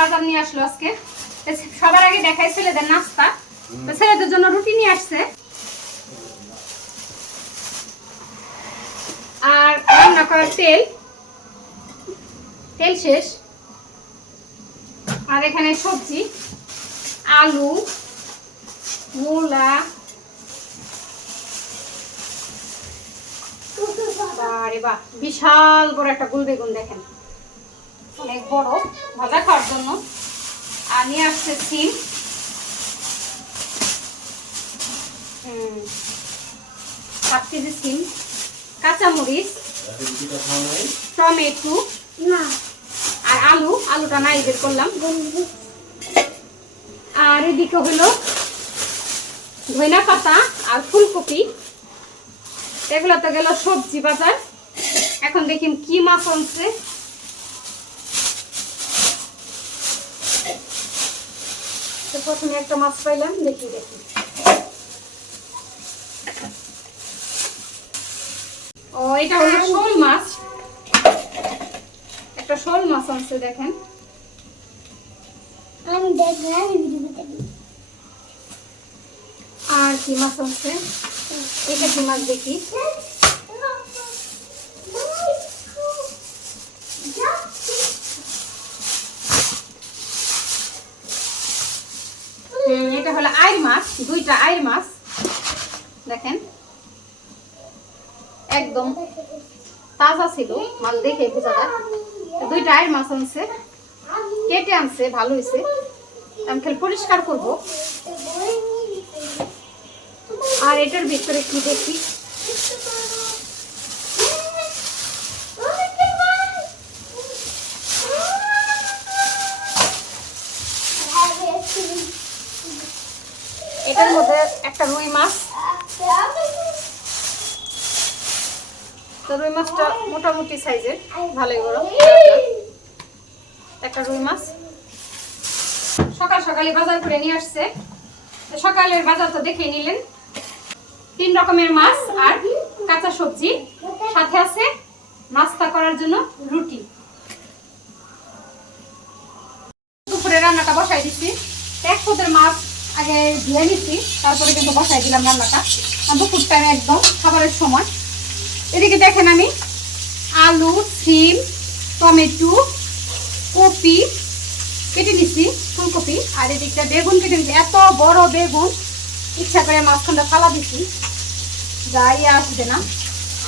বাজার নিয়ে আসলো আজকে। সবার আগে দেখাই ছেলেদের নাস্তা। তো ছেলেদের জন্য রুটি নিয়ে আসছে। আর রান্না করার তেল। তেল শেষ। আর এখানে সবজি। আলু, মূলা। বিশাল বড় একটা গুল বেগুন দেখেন। অনেক বড় ভাজা খাওয়ার জন্য। আর নিয়ে আসছে সিম সাত কেজি সিম। কাঁচামরিচ টমেটো আর আলু আলুটা নাই বের করলাম। আর এদিকে হলো ধইনা পাতা আর ফুলকপি। এগুলো তো গেল সবজি বাজার। এখন দেখি কি মাছ আনছে। প্রথমে একটা মাছ পাইলাম দেখি দেখি। ও এটা হলো শোল মাছ। একটা শোল মাছ আনছে দেখেন। আমি দেখলাম আর কি মাছ আছে এটা কি মাছ দেখি হুম, এটা হলো আইর মাছ দুইটা আইর মাছ। দেখেন। একদম তাজা ছিল, মাল দেখে বোঝা দুইটা আইর মাছ আনছে, কেটে আনছে, ভালো হয়েছে। আমি খালি পরিষ্কার করব। আর এটার ভিতরে কি দেখি এটার মধ্যে একটা রুই মাছ তো রুই মাছটা মোটামুটি সাইজের। ভালোই বড়। একটা রুই মাছ। সকাল সকালে বাজার করে নিয়ে আসছে। সকালের বাজার তো দেখে নিলেন। তিন রকমের মাছ আর কাঁচা সবজি। সাথে আছে নাস্তা করার জন্য রুটি। দুপুরে রান্নাটা বসাই দিচ্ছি এক পদের মাছ আগে ধুয়ে নিচ্ছি তারপরে কিন্তু বসাই দিলাম রান্নাটা। দুপুর টাইমে একদম খাবারের সময়। এদিকে দেখেন আমি আলু, সিম, টমেটো, কপি, কেটে নিচ্ছি ফুলকপি, আর এদিকটা বেগুন কেটে নিচ্ছি এত বড় বেগুন, ইচ্ছা করে মাঝখানটা ফালা দিচ্ছি যাই আসবে না।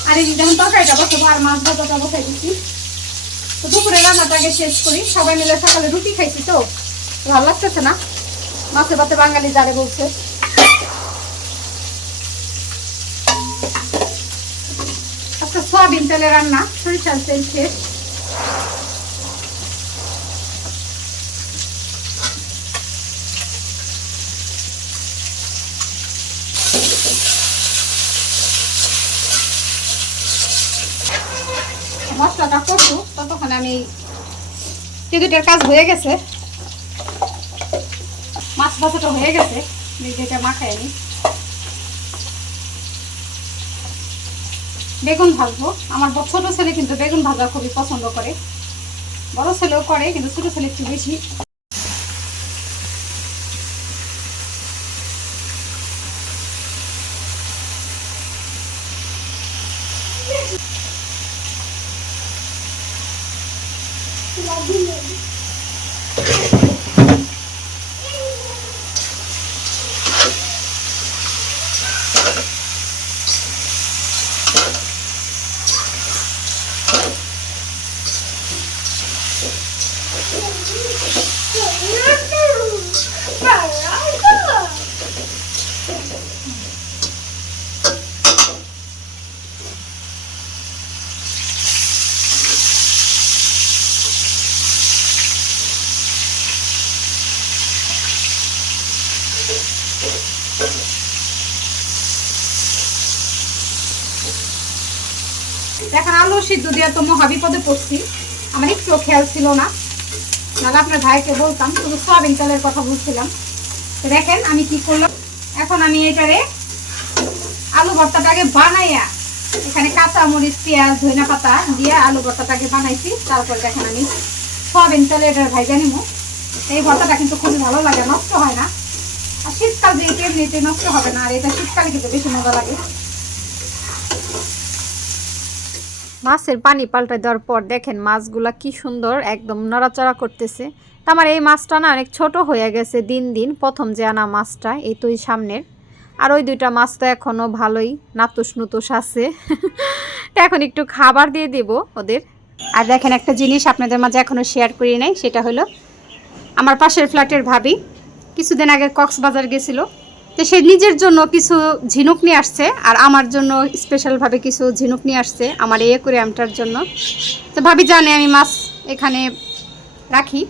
আর এই যেমন তরকারিটা বসাবো, আর মাছ ভাজাটা বসাই দিচ্ছি তো দুপুরে রান্নাটা আগে শেষ করি। সবাই মিলে সকালে রুটি খাইছি তো ভালো লাগতেছে না। মাছে ভাতে বাঙালি যারে বলছে আজকে সয়াবিন তেলে রান্না, সরিষার তেল শেষ। মশলাটা করব, ততক্ষণ আমি দুটার কাজ হয়ে গেছে। মাছ ভাজাটা হয়ে গেছে যেটা মাখাই আমি বেগুন ভাজবো। আমার ছোট ছেলে কিন্তু বেগুন ভাজা খুবই পছন্দ করে। বড় ছেলেও করে, কিন্তু ছোট ছেলে একটু বেশি। এখন আলু সিদ্ধ দিয়ে তো মহাবিপদে পড়ছি। আমার একটু খেয়াল ছিল না। নাহলে আপনার ভাইকে বলতাম, শুধু সয়াবিন তেলের কথা বলছিলাম। দেখেন আমি কি করলাম। এখন আমি এটারে আলু ভর্তাটাকে বানাইয়া, এখানে কাঁচা মরিচ, পেঁয়াজ ধনিয়া পাতা দিয়ে আলু ভর্তাটাকে বানাইছি। তারপর দেখেন আমি সয়াবিন তেলে এটার ভাইজা নিব এই ভর্তাটা কিন্তু খুবই ভালো লাগে, নষ্ট হয় না। আর শীতকাল যেহেতু এমনিতে নষ্ট হবে না, আর এটা শীতকালে কিন্তু বেশি মজা লাগে। মাছের পানি পাল্টে দেওয়ার পর দেখেন মাছগুলা কি সুন্দর, একদম নড়াচড়া করতেছে। তা আমার এই মাছটা না অনেক ছোট হয়ে গেছে দিন দিন, প্রথম যে আনা মাছটা, এই তুই সামনের। আর ওই দুইটা মাছ তো এখনও ভালোই নাতুস নুতুস আছে এখন একটু খাবার দিয়ে দেব ওদের। আর দেখেন একটা জিনিস আপনাদের মাঝে এখনও শেয়ার করি নাই, সেটা হলো, আমার পাশের ফ্ল্যাটের ভাবি কিছুদিন আগে কক্সবাজার গেছিল। তো সে নিজের জন্য কিছু ঝিনুক নিয়ে আসছে আর আমার জন্য স্পেশালভাবে কিছু ঝিনুক নিয়ে আসছে আমার এই অ্যাকোরিয়ামটার জন্য। তো ভাবি, জানে আমি মাছ এখানে রাখি।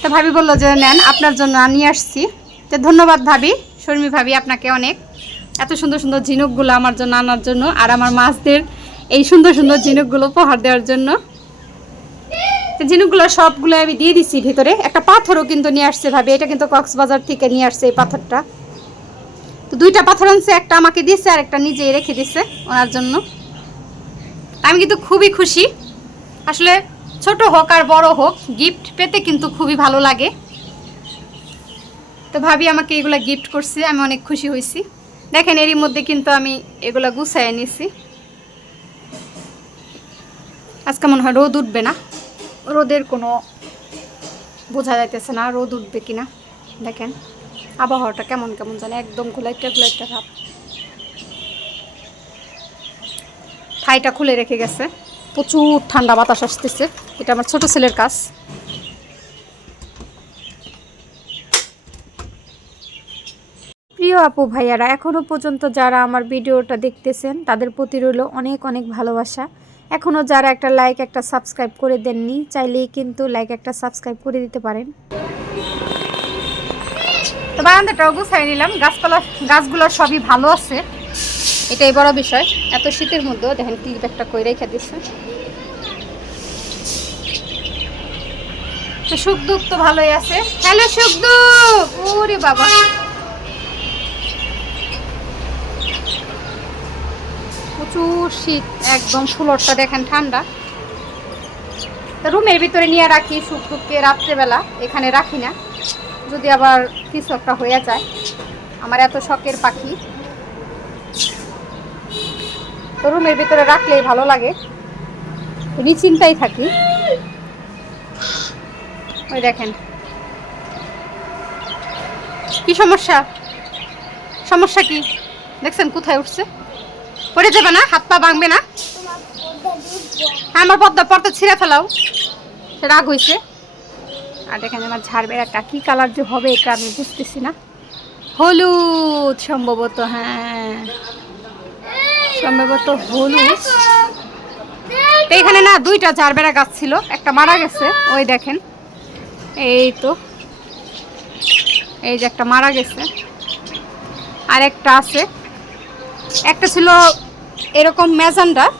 তো ভাবি বলল যে, নেন, আপনার জন্য নিয়ে আসছি। তো ধন্যবাদ ভাবি, শর্মী ভাবি আপনাকে অনেক। এত সুন্দর সুন্দর ঝিনুকগুলো আমার জন্য আনার জন্য আর আমার মাছদের এই সুন্দর সুন্দর ঝিনুকগুলো উপহার দেওয়ার জন্য। তো ঝিনুকগুলো সবগুলো আমি দিয়ে দিচ্ছি ভিতরে। একটা পাথরও কিন্তু নিয়ে আসছে ভাবি, এটা কিন্তু কক্সবাজার থেকে নিয়ে আসছে এই পাথরটা। তো দুইটা পাথর আনছে, একটা আমাকে দিয়েছে আর একটা নিজেই রেখে দিছে ওনার জন্য। আমি কিন্তু খুবই খুশি। আসলে ছোট হোক আর বড় হোক গিফট পেতে কিন্তু খুবই ভালো লাগে। তো ভাবি আমাকে এগুলো গিফট করছে, আমি অনেক খুশি হয়েছি। দেখেন, এরই মধ্যে কিন্তু আমি এগুলো গুছাই নিছি। আজকে মনে হয় রোদ উঠবে না। রোদের কোনো বোঝা যাইতেছে না, রোদ উঠবে কিনা। দেখেন। আবহাওয়াটা কেমন কেমন জানে একদম গুলাইটা গুলাইটা ভাব। ঠাইটা খুলে রেখে গেছে। প্রচুর ঠান্ডা বাতাস আসতেছে। এটা আমার ছোট ছেলের কাজ। প্রিয় আপু ভাইয়ারা এখনও পর্যন্ত যারা আমার ভিডিওটা দেখতেছেন, তাদের প্রতি রইল অনেক অনেক ভালোবাসা। এখনও যারা একটা লাইক একটা সাবস্ক্রাইব করে দেননি, চাইলেই কিন্তু লাইক একটা সাবস্ক্রাইব করে দিতে পারেন। বারান্দাটাও গুছাই নিলাম। গাছপালা, গাছগুলো সবই ভালো আছে। এটাই বড় বিষয়। এত শীতের মধ্যেও দেখেন ক্লিপ একটা করে রেখে দিচ্ছে সুখ দুঃখ তো ভালোই আছে। হ্যালো, সুখ দুঃখ! ওরে বাবা। প্রচুর শীত, একদম ফ্লোরটা দেখেন ঠান্ডা। রুমের ভিতরে নিয়ে রাখি সুখ দুঃখকে রাত্রেবেলা, এখানে রাখি না। যদি আবার কিছু একটা হয়ে যায়, আমার এত শখের পাখি। তো রুমের ভিতরে রাখলেই ভালো লাগে। নিশ্চিন্তাই থাকি। ওই দেখেন। কি সমস্যা? সমস্যা কি? দেখছেন, কোথায় উঠছে? পড়ে যাবে না, হাত পা ভাঙবে না? হ্যাঁ আমার পদ্মা পর্দা ছিঁড়ে ফেলাও। রাগ হয়েছে আর এখানে আমার একটা কী কালার যে হবে এটা আমি বুঝতেছি না। হলুদ সম্ভবত হ্যাঁ। সম্ভবত হলুদ। তো এখানে না দুইটা ঝাড়বেড়া গাছ ছিল, একটা মারা গেছে, ওই দেখেন। এই তো। এই যে একটা মারা গেছে। আর একটা আছে। একটা ছিল এরকম মেজানটা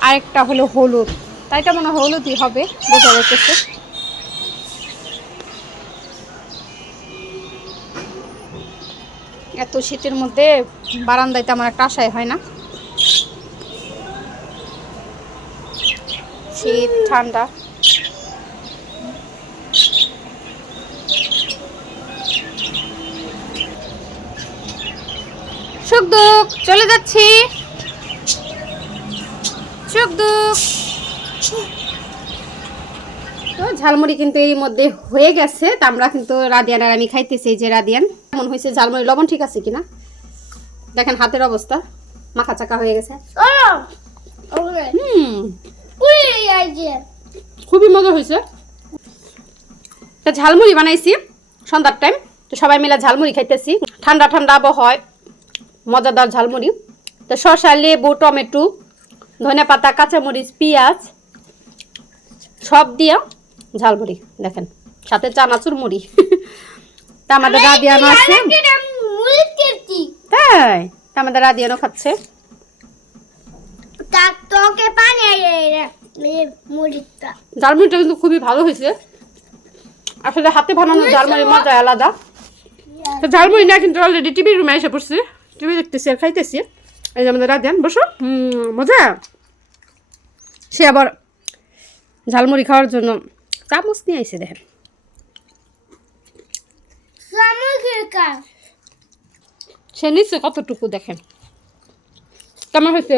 আর একটা হলো হলুদ। তাইটা মনে হলুদই হবে, বোঝা যাইতেছে। এত শীতের মধ্যে বারান্দায় তো আমার একটা আশাই হয় না। শীত, ঠান্ডা। চলে যাচ্ছি। সুখ দুঃখ তো ঝালমুড়ি কিন্তু এর মধ্যে হয়ে গেছে। তা আমরা কিন্তু রাদিয়ান আর আমি খাইতেছি এই যে রাদিয়ান কেমন হয়েছে ঝালমুড়ি লবণ ঠিক আছে কিনা? দেখেন হাতের অবস্থা মাখা চাকা হয়ে গেছে। খুবই মজা হয়েছে। তো ঝালমুড়ি বানাইছি সন্ধ্যার টাইম তো সবাই মিলে ঝালমুড়ি খাইতেছি। ঠান্ডা ঠান্ডা আবহাওয়ায় মজাদার ঝালমুড়ি। তো শসা লেবু টমেটো ধনে পাতা কাঁচামরিচ পেঁয়াজ সব দিয়া ঝালমুড়ি দেখেন। সাথে চানাচুর মুড়ি। তা আমাদের রাদিয়ানো আছে। তাই তা আমাদের রাদিয়ানো খাচ্ছে ঝালমুড়িটা কিন্তু খুবই ভালো হয়েছে। আসলে হাতে বানানো ঝালমুড়ির মজা আলাদা। তো ঝালমুড়ি না কিন্তু অলরেডি টিভির রুমে এসে পড়ছি। টিভি দেখতেছি আর খাইতেছি। এই যে আমাদের রাধিয়ান বসো। মজা। সে আবার ঝালমুড়ি খাওয়ার জন্য চামচ নিয়ে আইসে দেখেন। সে নিচে কতটুকু দেখেন? কেমন হয়েছে?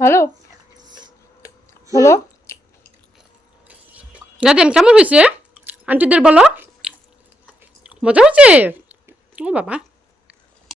হ্যালো? হ্যালো? দাদেন কেমন হয়েছে? আন্টিদের বলো। মজা হয়েছে? ও বাবা।